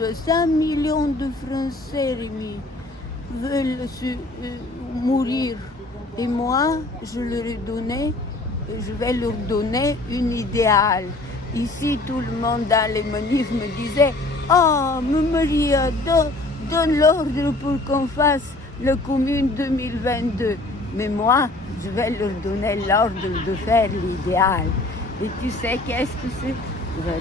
60 millions de Français, Rémi, veulent mourir. Et moi, je vais leur donner un idéal. Ici, tout le monde dans les manifs me disait « Oh, Maria, donne l'ordre pour qu'on fasse la commune 2022. » Mais moi, je vais leur donner l'ordre de faire l'idéal. Et tu sais qu'est-ce que c'est?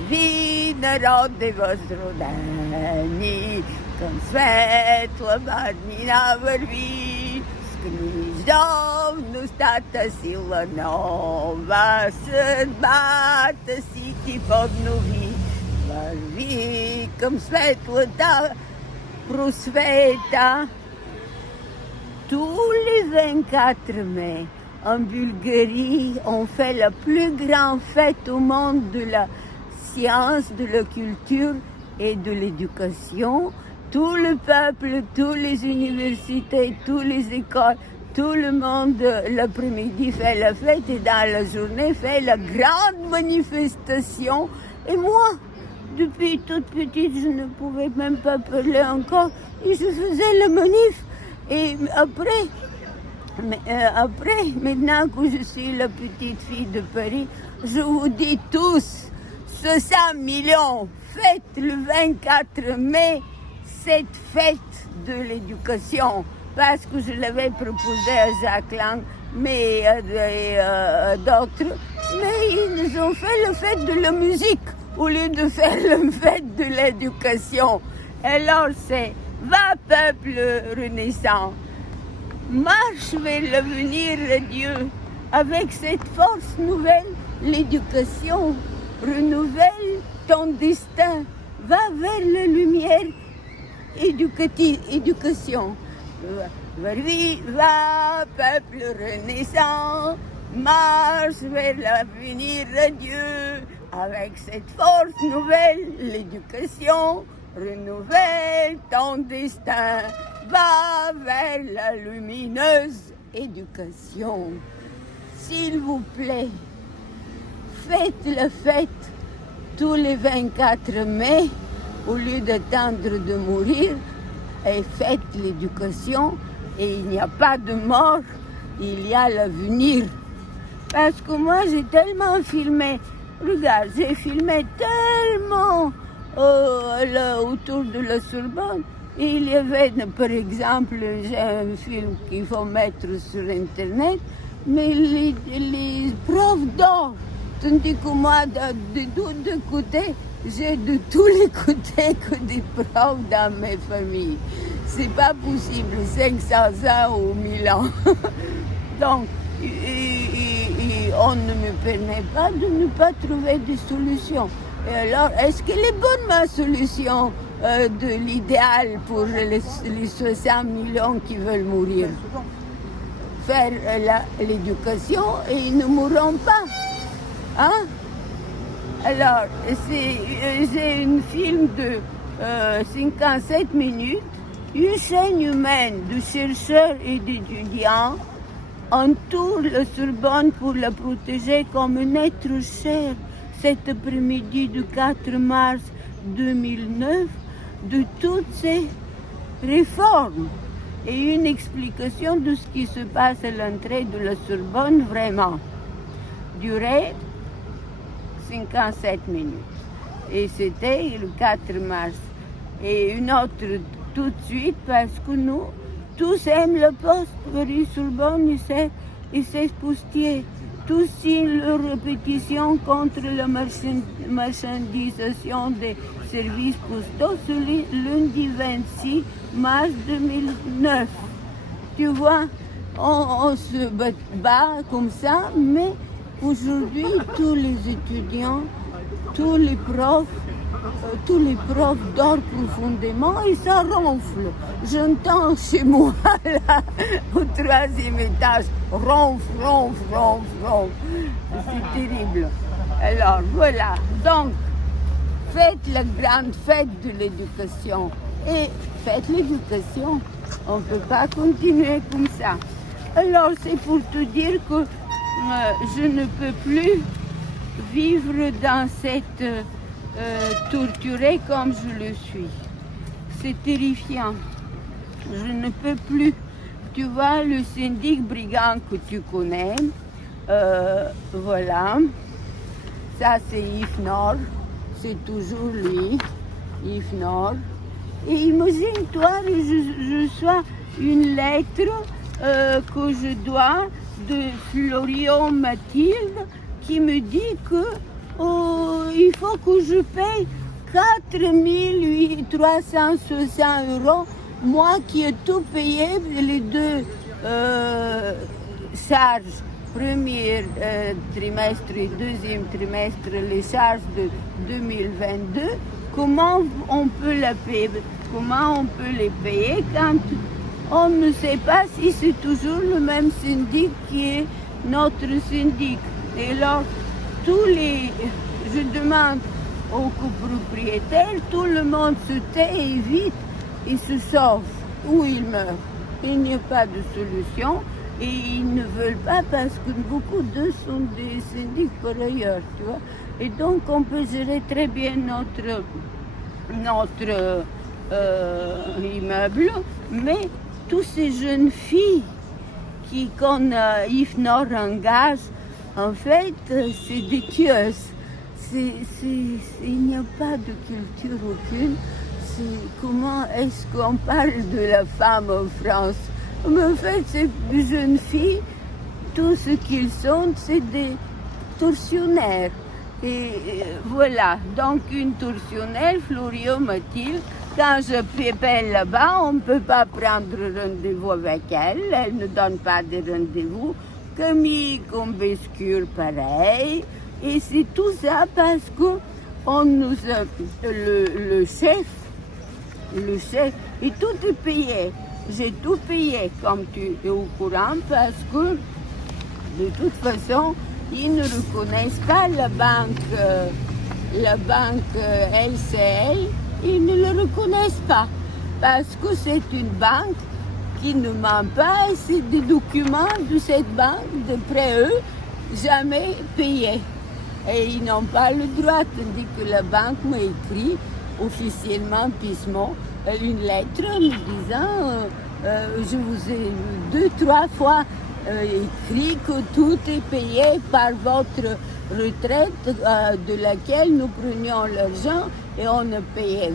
Vinarò de vostro dani, comme svetlo barnina vrvi, sknizovnu stata sila nova, srbata siti podnovi, vrvi, comme svetlo ta prosveta. Tous les 24 mai, en Bulgarie, on fait la plus grande fête au monde de la science, de la culture et de l'éducation. Tout le peuple, toutes les universités, toutes les écoles, tout le monde l'après-midi fait la fête et dans la journée fait la grande manifestation. Et moi, depuis toute petite, je ne pouvais même pas parler encore et je faisais la manif. Et après, maintenant que je suis la petite fille de Paris, je vous dis tous, 60 millions, faites le 24 mai, cette fête de l'éducation, parce que je l'avais proposé à Jacques Lang, mais d'autres, mais ils nous ont fait la fête de la musique au lieu de faire la fête de l'éducation. Alors c'est va peuple renaissant, marche vers l'avenir de Dieu. Avec cette force nouvelle, l'éducation renouvelle ton destin. Va vers la lumière éducation. Va peuple renaissant, marche vers l'avenir de Dieu. Avec cette force nouvelle, l'éducation renouvelle ton destin, va vers la lumineuse éducation. S'il vous plaît, faites la fête tous les 24 mai au lieu d'attendre de mourir et faites l'éducation et il n'y a pas de mort, il y a l'avenir. Parce que moi j'ai tellement filmé, regarde, j'ai filmé tellement autour de la Sorbonne. Et il y avait, par exemple, j'ai un film qu'il faut mettre sur Internet, mais les profs d'or, tandis que moi, de tous les côtés, j'ai de tous les côtés que des profs dans mes familles. C'est pas possible, 500 ans ou 1000 ans. Donc, on ne me permet pas de ne pas trouver des solutions. Et alors, est-ce qu'elle est bonne ma solution de l'idéal pour les 60 millions qui veulent mourir? Faire l'éducation et ils ne mourront pas. Hein? Alors, j'ai un film de 57 minutes, une chaîne humaine de chercheurs et d'étudiants entoure la Sorbonne pour la protéger comme un être cher. Cet après-midi du 4 mars 2009, de toutes ces réformes et une explication de ce qui se passe à l'entrée de la Sorbonne vraiment. Durée 57 minutes. Et c'était le 4 mars. Et une autre tout de suite parce que nous, tous aiment le poste, Paris-Sorbonne, et c'est postier. Tous signent leur répétition contre la marchandisation des services postaux ce lundi 26 mars 2009. Tu vois, on se bat comme ça, mais aujourd'hui, tous les étudiants, tous les profs dorment profondément et ça ronfle. J'entends chez moi, là, au 3e étage, ronfle. C'est terrible. Alors, voilà. Donc, faites la grande fête de l'éducation. Et faites l'éducation. On ne peut pas continuer comme ça. Alors, c'est pour te dire que je ne peux plus vivre dans cette torturée comme je le suis. c'est terrifiant. Je ne peux plus. Tu vois, le syndic brigand que tu connais, voilà. Ça, c'est Yves Nord. C'est toujours lui, Yves Nord. Et imagine-toi, je reçois une lettre que je dois de Florian Mathilde qui me dit que il faut que je paye 4 360 €, moi qui ai tout payé, les deux charges, premier trimestre et deuxième trimestre, les charges de 2022, comment on peut la payer, comment on peut les payer quand on ne sait pas si c'est toujours le même syndic qui est notre syndic. Et alors, je demande aux copropriétaires, tout le monde se tait et vite, il se sauve ou il meurt. Il n'y a pas de solution et ils ne veulent pas parce que beaucoup d'eux sont des syndics par ailleurs, tu vois. Et donc on peut gérer très bien notre immeuble, mais toutes ces jeunes filles qu'on Yves Nord engage, en fait, c'est des tueuses. Il n'y a pas de culture aucune. Comment est-ce qu'on parle de la femme en France? Mais en fait, ces jeunes filles, tout ce qu'ils sont, c'est des tortionnaires. Et voilà, donc une tortionnaire, Florian Mathilde, quand je appelle là-bas, on ne peut pas prendre rendez-vous avec elle, elle ne donne pas de rendez-vous. Camille Combescure, pareil. Et c'est tout ça parce que le chef, et tout est payé. J'ai tout payé, comme tu es au courant, parce que de toute façon, ils ne reconnaissent pas la banque LCL, ils ne le reconnaissent pas, parce que c'est une banque qui ne ment pas, et c'est des documents de cette banque, d'après eux, jamais payés. Et ils n'ont pas le droit, tandis que la banque m'a écrit officiellement, pismo, une lettre me disant je vous ai 2-3 fois écrit que tout est payé par votre retraite de laquelle nous prenions l'argent et on a payé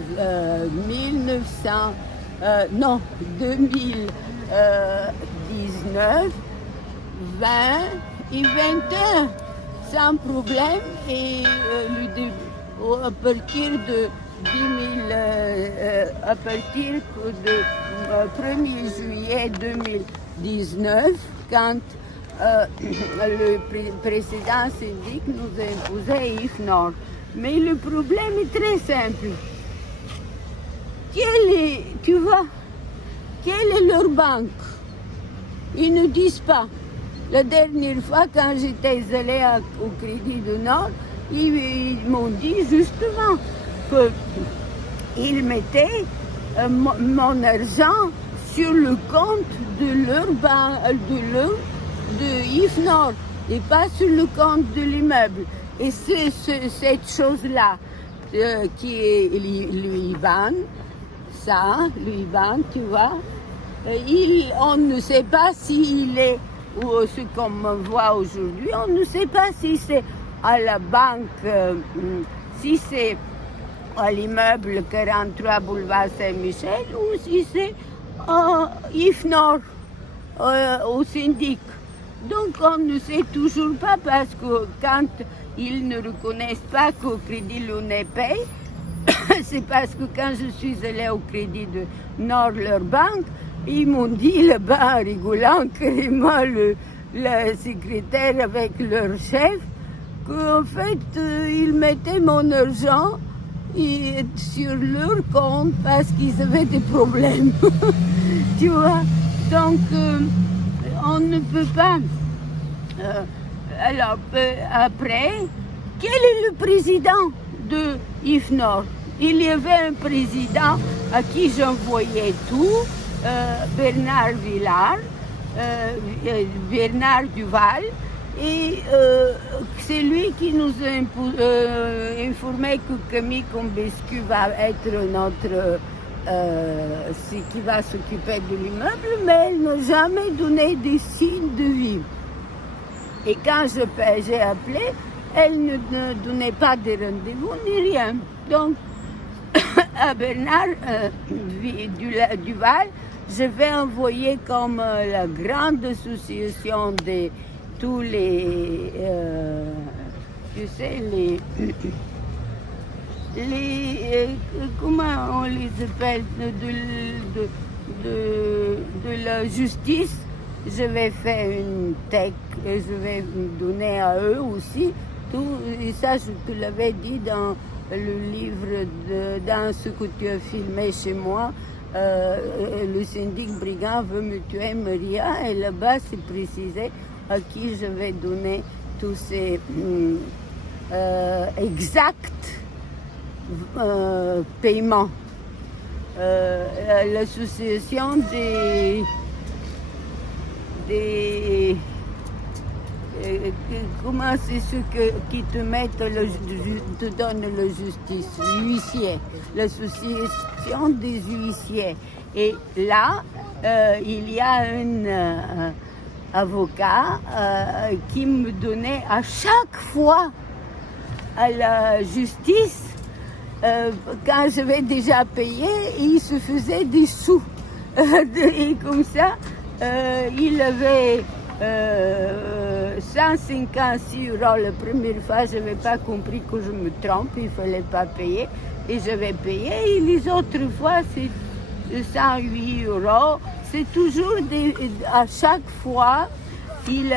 2019, 20 et 21 sans problème et à partir de 1er juillet 2019, quand le précédent syndic nous imposait Yves Nord. Mais le problème est très simple. Quelle est leur banque? Ils ne disent pas. La dernière fois, quand j'étais allée au Crédit du Nord, ils m'ont dit justement qu'ils mettaient mon argent sur le compte de Yves Nord et pas sur le compte de l'immeuble. Et c'est cette chose-là qui est l'IBAN, l'IBAN, tu vois. On ne sait pas s'il est, ou ce qu'on me voit aujourd'hui, on ne sait pas si c'est à la banque, si c'est à l'immeuble 43 boulevard Saint-Michel ou si c'est Yves Nord, au syndic. Donc on ne sait toujours pas parce que quand ils ne reconnaissent pas qu'au Crédit Lyonnais paye, c'est parce que quand je suis allée au Crédit de Nord, leur banque, ils m'ont dit là-bas, en rigolant, carrément la secrétaire avec leur chef, qu'en fait, ils mettaient mon argent sur leur compte parce qu'ils avaient des problèmes. Tu vois? Donc, on ne peut pas. Alors, après, quel est le président de Yves Nord? Il y avait un président à qui j'envoyais tout, Bernard Villard, Bernard Duval, et c'est lui qui nous a informé que Camille Combescu va être notre c'est qui va s'occuper de l'immeuble, mais elle n'a jamais donné des signes de vie. Et quand j'ai appelé, elle ne donnait pas de rendez-vous ni rien. Donc, à Bernard Duval, je vais envoyer comme la grande association de tous les, tu sais, comment on les appelle, de la justice. Je vais faire une texte et je vais donner à eux aussi tout, et ça je te l'avais dit dans le livre, dans ce que tu as filmé chez moi. Le syndic brigand veut me tuer Maria, et là-bas c'est précisé à qui je vais donner tous ces exacts paiements. L'association des comment c'est ceux qui te mettent te donnent la justice, l'huissier, l'association des huissiers. Et là, il y a un avocat qui me donnait à chaque fois à la justice, quand je vais déjà payer, il se faisait des sous. Et comme ça, il avait 156 € la première fois. Je n'avais pas compris que je me trompe, il ne fallait pas payer. Et j'avais payé. Et les autres fois, c'est 108 €. C'est toujours à chaque fois, il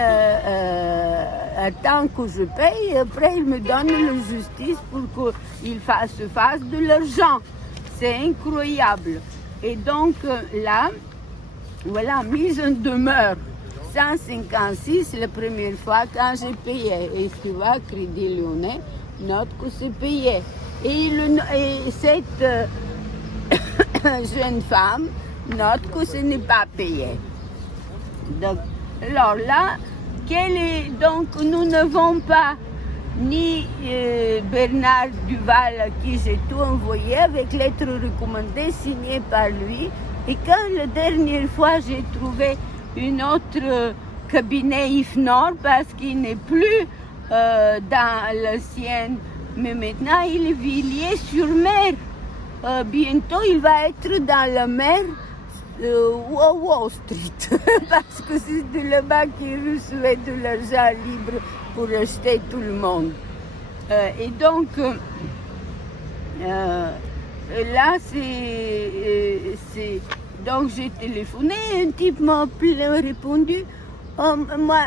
attend que je paye. Et après, il me donne la justice pour qu'il fasse de l'argent. C'est incroyable. Et donc là, voilà, mise en demeure. 156 la première fois quand j'ai payé. Et tu vois, Crédit Lyonnais note que c'est payé. Et cette jeune femme note que ce n'est pas payé. Donc, alors là, donc nous n'avons pas ni Bernard Duval à qui j'ai tout envoyé avec lettre recommandée signée par lui. Et quand la dernière fois j'ai trouvé une autre cabinet IFNOR parce qu'il n'est plus dans la sienne, mais maintenant il est Villiers-sur-Mer. Bientôt il va être dans la mer Wall Street parce que c'est de là-bas qu'il recevait de l'argent libre pour acheter tout le monde. Et donc là donc j'ai téléphoné, un type m'a répondu, moi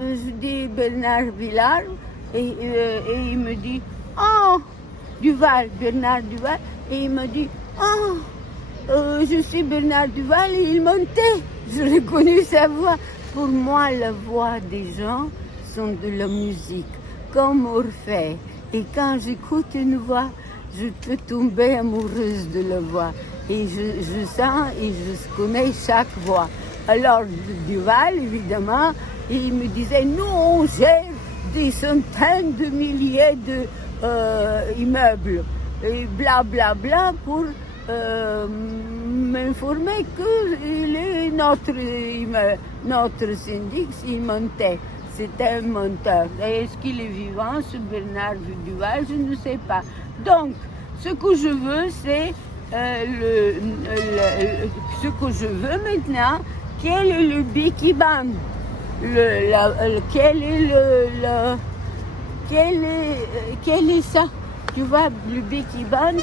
je dis Bernard Villard, et il me dit, oh, Bernard Duval, et il me dit, oh, je suis Bernard Duval, et il montait, je reconnais sa voix. Pour moi, la voix des gens sont de la musique, comme Orphée, et quand j'écoute une voix, je peux tomber amoureuse de la voix. Et je sens et je connais chaque voix. Alors, Duval, évidemment, il me disait, nous, on gère des centaines de milliers d'immeubles, et blablabla, bla, bla, pour m'informer que notre syndic, il mentait. C'était un menteur. Est-ce qu'il est vivant, ce Bernard Duval? Je ne sais pas. Donc, ce que je veux, c'est ce que je veux maintenant, quel est le Bikiban, quel est ça? Tu vois, le Bikiban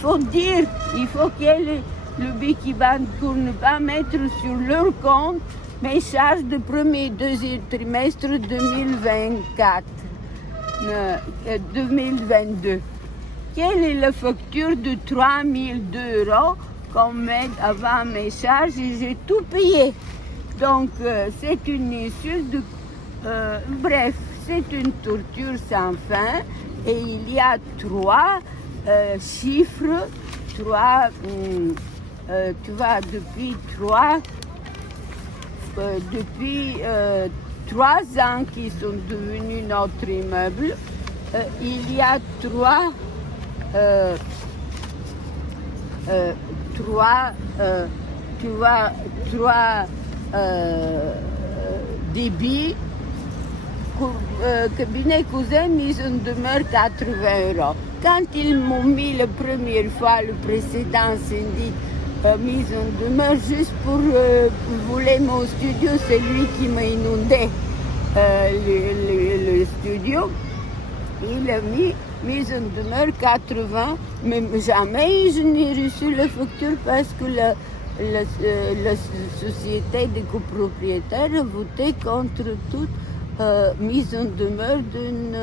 pour dire, il faut quel est le Bikiban pour ne pas mettre sur leur compte mes charges de premier et deuxième trimestre 2022. Quelle est la facture de 3002 € qu'on met avant mes charges et j'ai tout payé. Donc c'est une insulte, bref, c'est une torture sans fin et il y a 3 chiffres, tu vois, depuis 3 ans qui sont devenus notre immeuble, il y a 3 trois, tu vois, trois débits. Cabinet cousin, mise en demeure 80 €. Quand ils m'ont mis la première fois le précédent syndic mise en demeure juste pour voler mon studio, c'est lui qui m'a inondé le studio. Il a mis mise en demeure 80, mais jamais je n'ai reçu la facture parce que la société des copropriétaires a voté contre toute mise en demeure d'une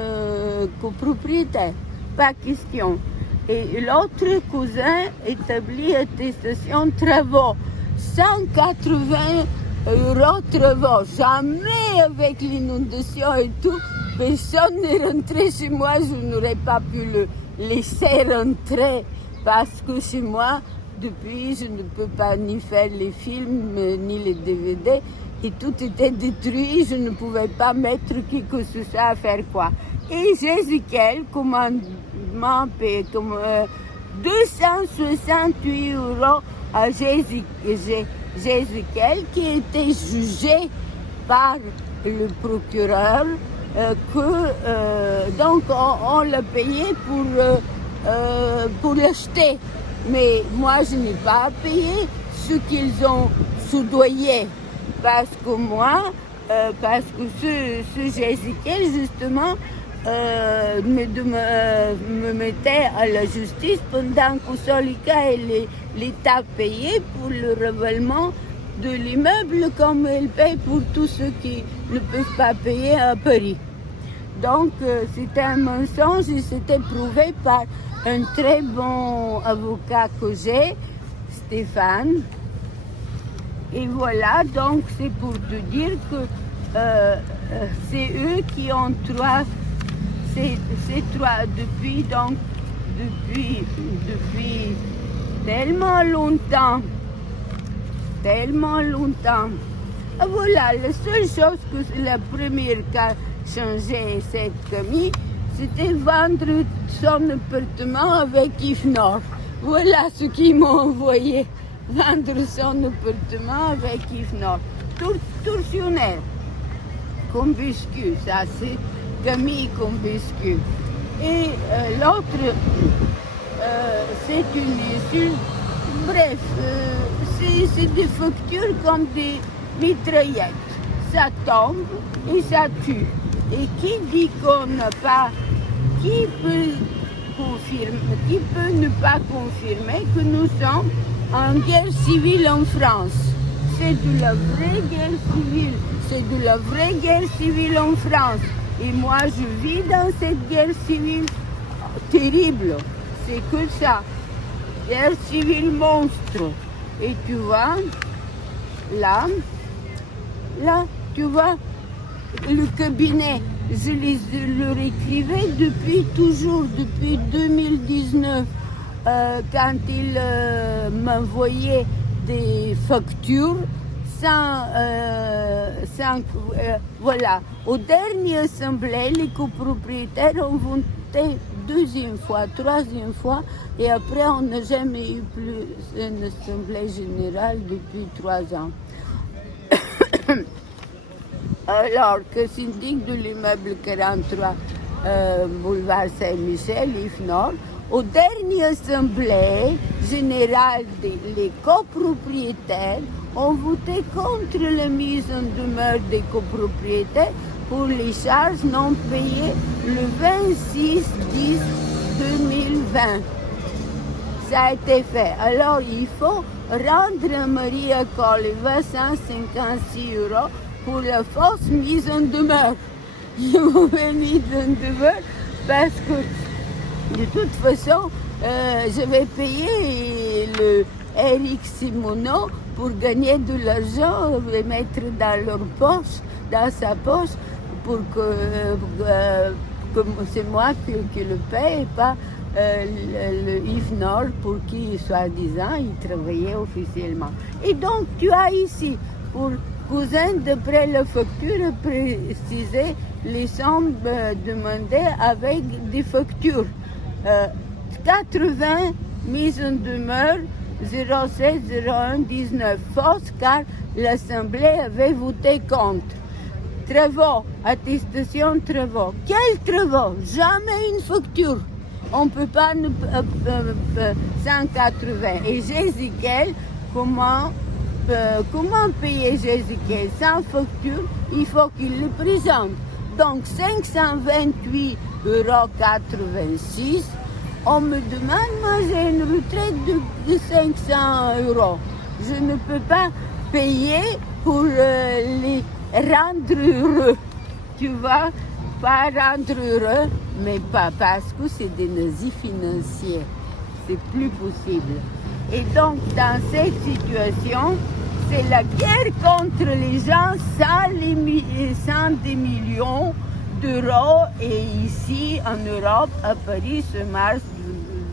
copropriétaire. Pas question. Et l'autre cousin établit attestation de travaux. 180 € travaux. Jamais avec l'inondation et tout, personne n'est rentré chez moi. Je n'aurais pas pu le laisser rentrer parce que chez moi, depuis, je ne peux pas ni faire les films ni les DVD. Et tout était détruit, je ne pouvais pas mettre qui que ce soit à faire quoi. Et Jésus-Quel, commandement payé comme 268 € à Jésus-Quel, qui était jugé par le procureur, donc on l'a payé pour l'acheter. Mais moi, je n'ai pas payé ce qu'ils ont soudoyé. Parce que moi, parce que ce Jésus-Quel, justement, me mettait à la justice pendant que Solika et l'État payaient pour le renouvellement de l'immeuble comme il paye pour tous ceux qui ne peuvent pas payer à Paris. Donc, c'était un mensonge et c'était prouvé par un très bon avocat que j'ai, Stéphane. Et voilà, donc c'est pour te dire que c'est eux qui ont ces trois depuis tellement longtemps. Et voilà, la seule chose que la première qu'a changé cette Camille, c'était vendre son appartement avec Yves Nord. Voilà ce qu'ils m'ont envoyé. Vendre son appartement avec Yves Nord. Tortionnaire. Combuscu, ça c'est Camille Combuscu. Et l'autre, c'est une insulte. Bref, c'est des factures comme des mitraillettes. Ça tombe et ça tue. Et qui dit qu'on n'a pas, qui peut ne pas confirmer que nous sommes en guerre civile en France? C'est de la vraie guerre civile. C'est de la vraie guerre civile en France. Et moi, je vis dans cette guerre civile terrible. C'est que ça. Guerre civile monstre. Et tu vois, là, tu vois, le cabinet, je leur écrivais depuis 2019, quand ils m'envoyaient des factures voilà. Aux dernières assemblées, les copropriétaires ont voté deuxième fois, troisième fois, et après on n'a jamais eu plus une assemblée générale depuis 3 ans. Alors que syndic de l'immeuble 43 boulevard Saint-Michel, Yves Nord, aux dernières assemblées générales des copropriétaires ont voté contre la mise en demeure des copropriétaires pour les charges non payées le 26/10/2020. Ça a été fait. Alors il faut rendre à Maria Koleva 156 € pour la fausse mise en demeure. Ils m'ont mis en demeure parce que de toute façon, je vais payer le Eric Simoneau pour gagner de l'argent et mettre dans sa poche, pour que c'est moi qui le paye et pas le Yves Nord pour qui, soi-disant, il travaillait officiellement. Et donc, tu as ici, pour cousin, d'après la facture, précisé les sommes demandées avec des factures. 80 mise en demeure 07-01-19 fausse car l'Assemblée avait voté contre. Travaux, attestation travaux. Quels travaux? Jamais une facture. On ne peut pas 180. Et Jézéchiel, comment payer Jézéchiel sans facture? Il faut qu'il le présente. Donc 528,86 €. On me demande, moi j'ai une retraite de 500 €. Je ne peux pas payer pour les rendre heureux. Tu vois, pas rendre heureux, mais pas parce que c'est des nazis financiers. C'est plus possible. Et donc, dans cette situation, c'est la guerre contre les gens sans des millions d'euros. Et ici, en Europe, à Paris, ce mars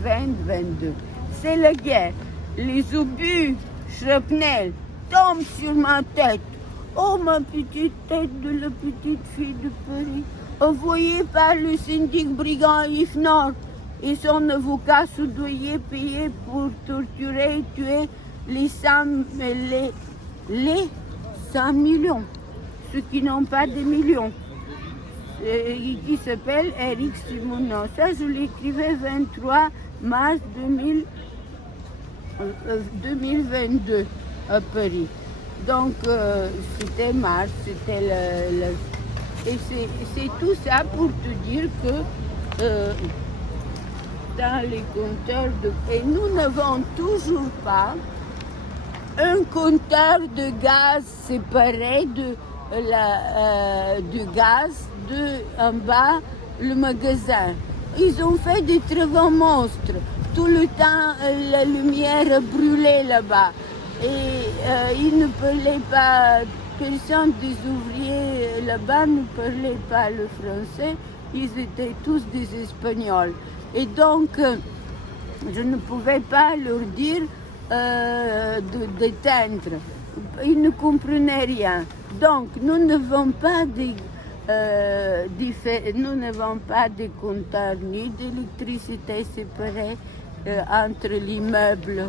2022. C'est la guerre. Les obus, shrapnel, tombent sur ma tête. Oh, ma petite tête de la petite fille de Paris, envoyée par le syndic brigand Yves Nord et son avocat soudoyer payé pour torturer et tuer les 100 millions, ceux qui n'ont pas de millions, qui s'appelle Eric Simonon. Ça, je l'écrivais 23 mars 2022 à Paris. Donc, c'était mars, c'était Et c'est tout ça pour te dire que dans les compteurs de paix, nous n'avons toujours pas un compteur de gaz séparé du gaz en bas le magasin. Ils ont fait des travaux monstres. Tout le temps, la lumière brûlait là-bas. Et ils ne parlaient pas, personne des ouvriers là-bas ne parlait pas le français, ils étaient tous des Espagnols. Et donc, je ne pouvais pas leur dire d'éteindre. Ils ne comprenaient rien. Donc, nous n'avons pas des compteurs ni d'électricité séparés entre l'immeuble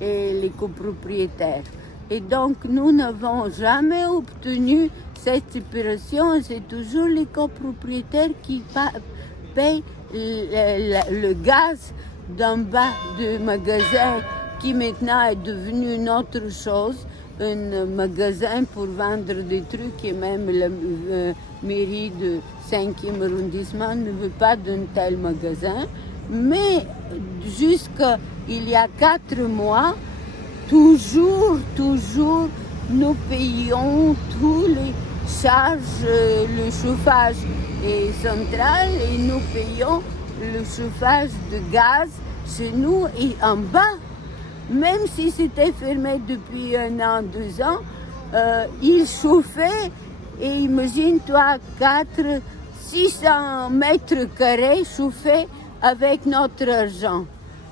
et les copropriétaires. Et donc, nous n'avons jamais obtenu cette séparation. C'est toujours les copropriétaires qui payent le gaz d'en bas du magasin, qui maintenant est devenu une autre chose, un magasin pour vendre des trucs, et même la mairie de 5e arrondissement ne veut pas d'un tel magasin. Mais jusqu'à il y a 4 mois, toujours, nous payons tous les charges, le chauffage est central, et nous payons le chauffage de gaz chez nous et en bas. Même si c'était fermé depuis 1 an, 2 ans, il chauffait, et imagine-toi 600 mètres carrés chauffés avec notre argent.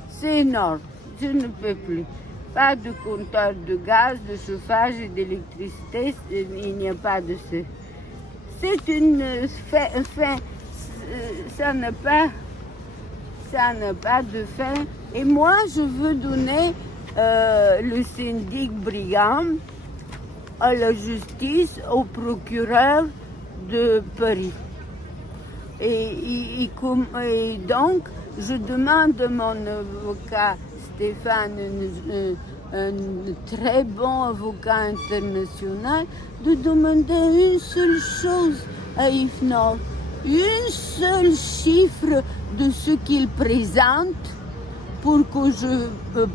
C'est énorme, je ne peux plus. Pas de compteur de gaz, de chauffage et d'électricité, il n'y a pas de ça. C'est une fin, ça n'a pas de fin. Et moi, je veux donner le syndic brigand à la justice, au procureur de Paris. Et donc, je demande à mon avocat Stéphane, un très bon avocat international, de demander une seule chose à Yves Nord, une seule chiffre de ce qu'il présente pour que je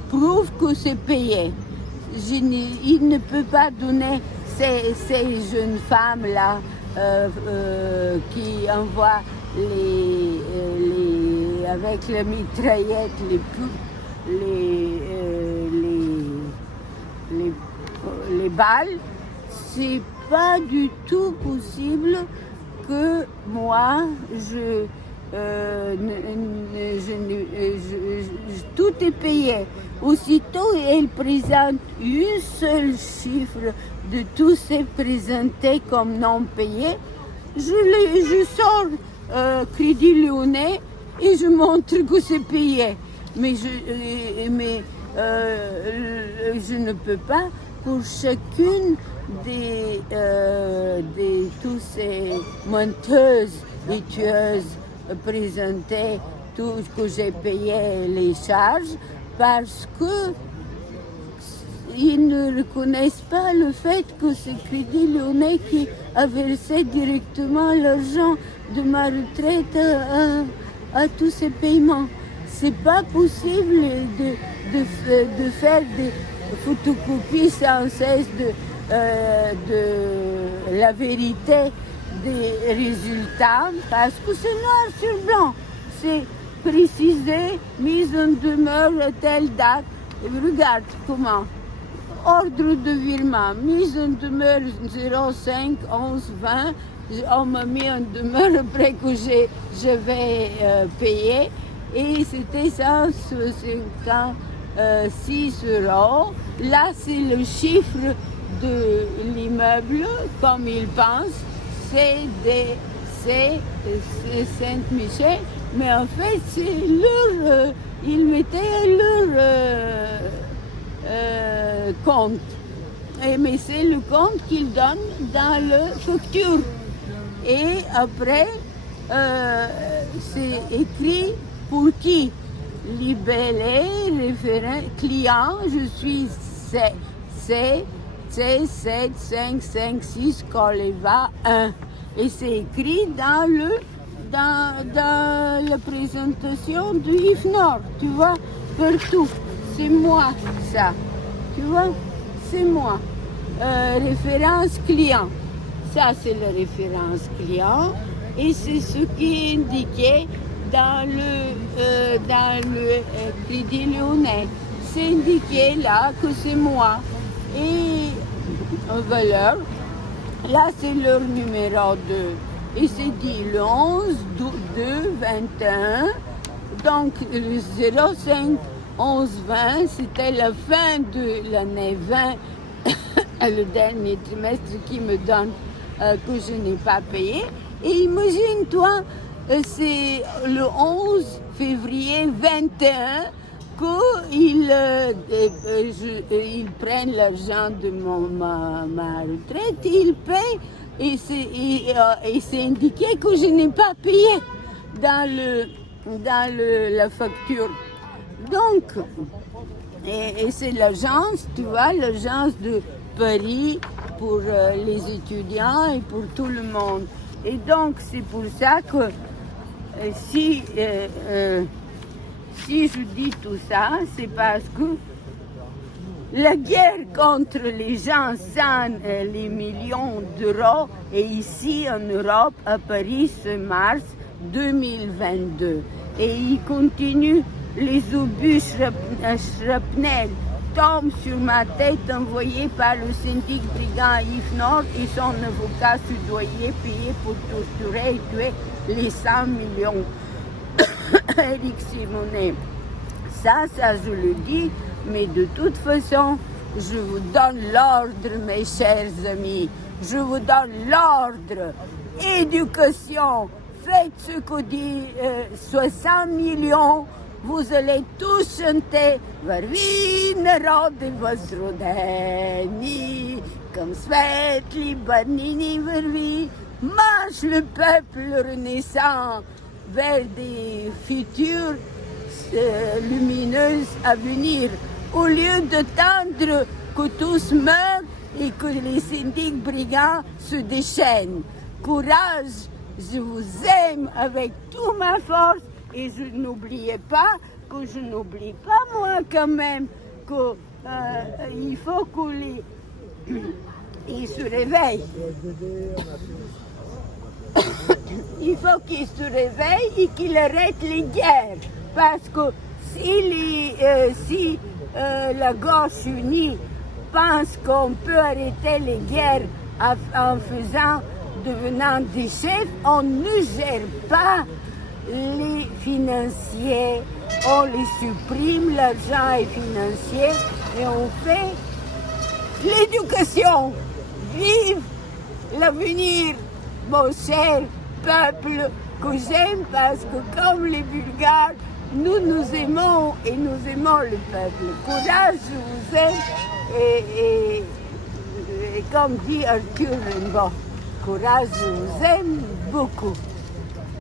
prouve que c'est payé. Il ne peut pas donner ces jeunes femmes-là qui envoient avec la mitraillette les balles. C'est pas du tout possible que moi, tout est payé. Aussitôt, elle présente une seule chiffre de tous ces présentés comme non payés, je sors Crédit Lyonnais et je montre que c'est payé. Mais je ne peux pas pour chacune des tous ces monteuses et tueuses présentées, tout ce que j'ai payé les charges, parce que ils ne reconnaissent pas le fait que c'est Crédit Lyonnais qui a versé directement l'argent de ma retraite à tous ces paiements. C'est pas possible de faire des photocopies sans cesse de la vérité des résultats, parce que c'est noir sur blanc. C'est précisé, mise en demeure à telle date. Et regarde comment. Ordre de virement, mise en demeure 05 11 20. On m'a mis en demeure après que je vais payer. Et c'était 166 €. Là, c'est le chiffre de l'immeuble, comme ils pensent. C'est Saint-Michel. Mais en fait, c'est leur... ils mettaient leur... compte. Mais c'est le compte qu'ils donnent dans la facture. Et après, c'est écrit pour qui? Libellé, référent, client, je suis C7556 Coleva 1. Et c'est écrit dans la présentation du IFNOR, tu vois, partout. C'est moi, ça. Tu vois, c'est moi. Référence client. Ça, c'est la référence client. Et c'est ce qui est indiqué dans le Crédit Lyonnais. C'est indiqué là que c'est moi. Et en valeur, là, c'est leur numéro 2. Et c'est dit le 11, 2, 21. Donc, le 05 11, 20, c'était la fin de l'année 20, le dernier trimestre qui me donne que je n'ai pas payé. Et imagine-toi, c'est le 11 février 21 qu'ils prennent l'argent de ma retraite, ils payent et c'est indiqué que je n'ai pas payé dans la facture. Donc, et c'est l'agence, tu vois, l'agence de Paris pour les étudiants et pour tout le monde. Et donc, c'est pour ça que si je dis tout ça, c'est parce que la guerre contre les gens sans les millions d'euros est ici en Europe, à Paris, ce mars 2022. Et il continue. Les obus shrapnel tombent sur ma tête envoyés par le syndic brigand IFNOR et son avocat soudoyer payé pour torturer et tuer les 100 millions. Éric Simonet. Ça, je le dis, mais de toute façon, je vous donne l'ordre, mes chers amis. Je vous donne l'ordre. Éducation. Faites ce que dit 60 millions. Vous allez tous chanter Varvi narode Vazrodeni, comme Svetli Banini Varvi. Marche le peuple renaissant vers des futurs lumineuses à venir, au lieu d'attendre que tous meurent et que les syndics brigands se déchaînent. Courage, je vous aime avec toute ma force. Et je n'oubliais pas que je n'oublie pas moi quand même qu'il faut qu'ils se réveillent. Il faut qu'ils se réveillent et qu'ils arrêtent les guerres. Parce que si la gauche unie pense qu'on peut arrêter les guerres en devenant des chefs, on ne gère pas les financiers, on les supprime, l'argent est financier et on fait l'éducation. Vive l'avenir, mon cher peuple que j'aime parce que comme les Bulgares, nous nous aimons et nous aimons le peuple. Courage, je vous aime et comme dit Arthur Rimbaud, courage, je vous aime beaucoup.